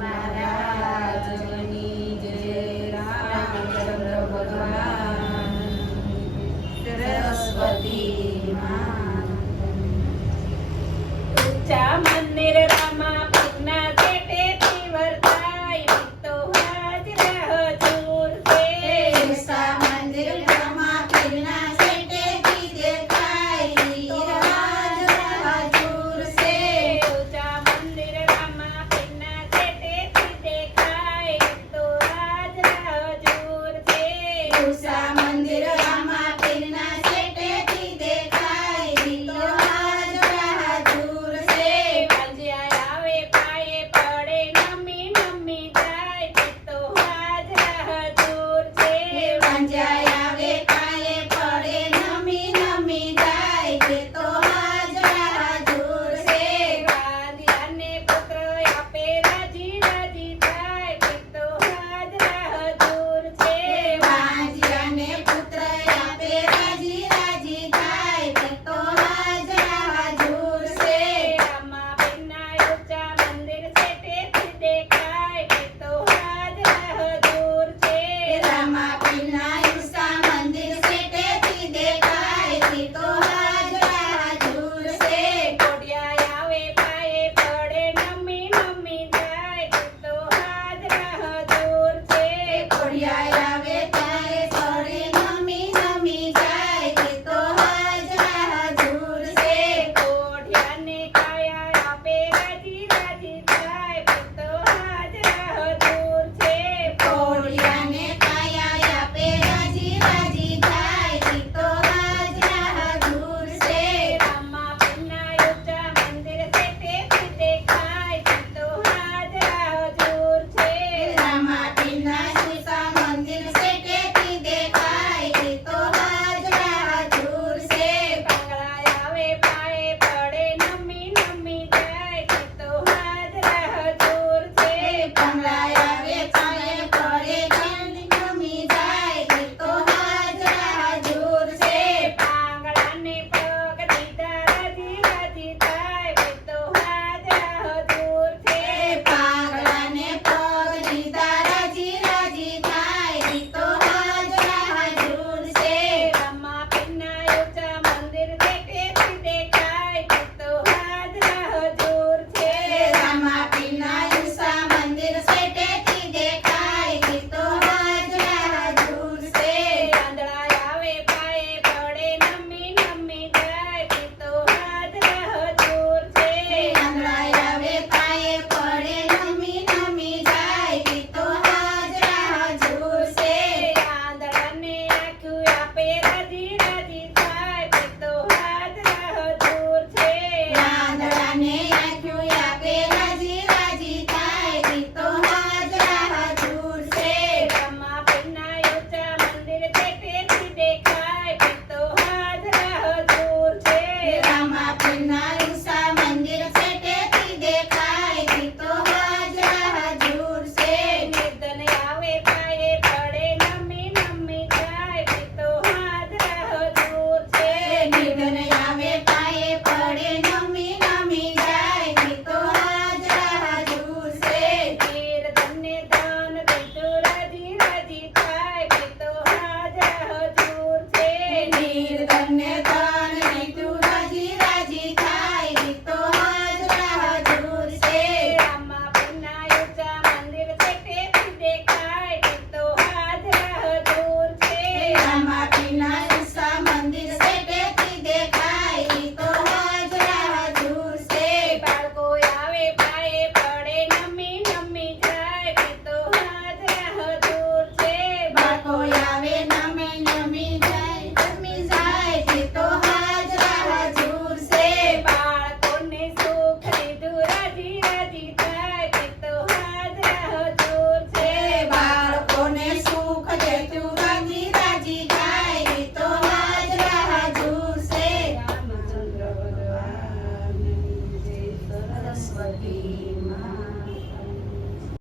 มา Rivera ತನ್ನೆ ತರ happy birthday.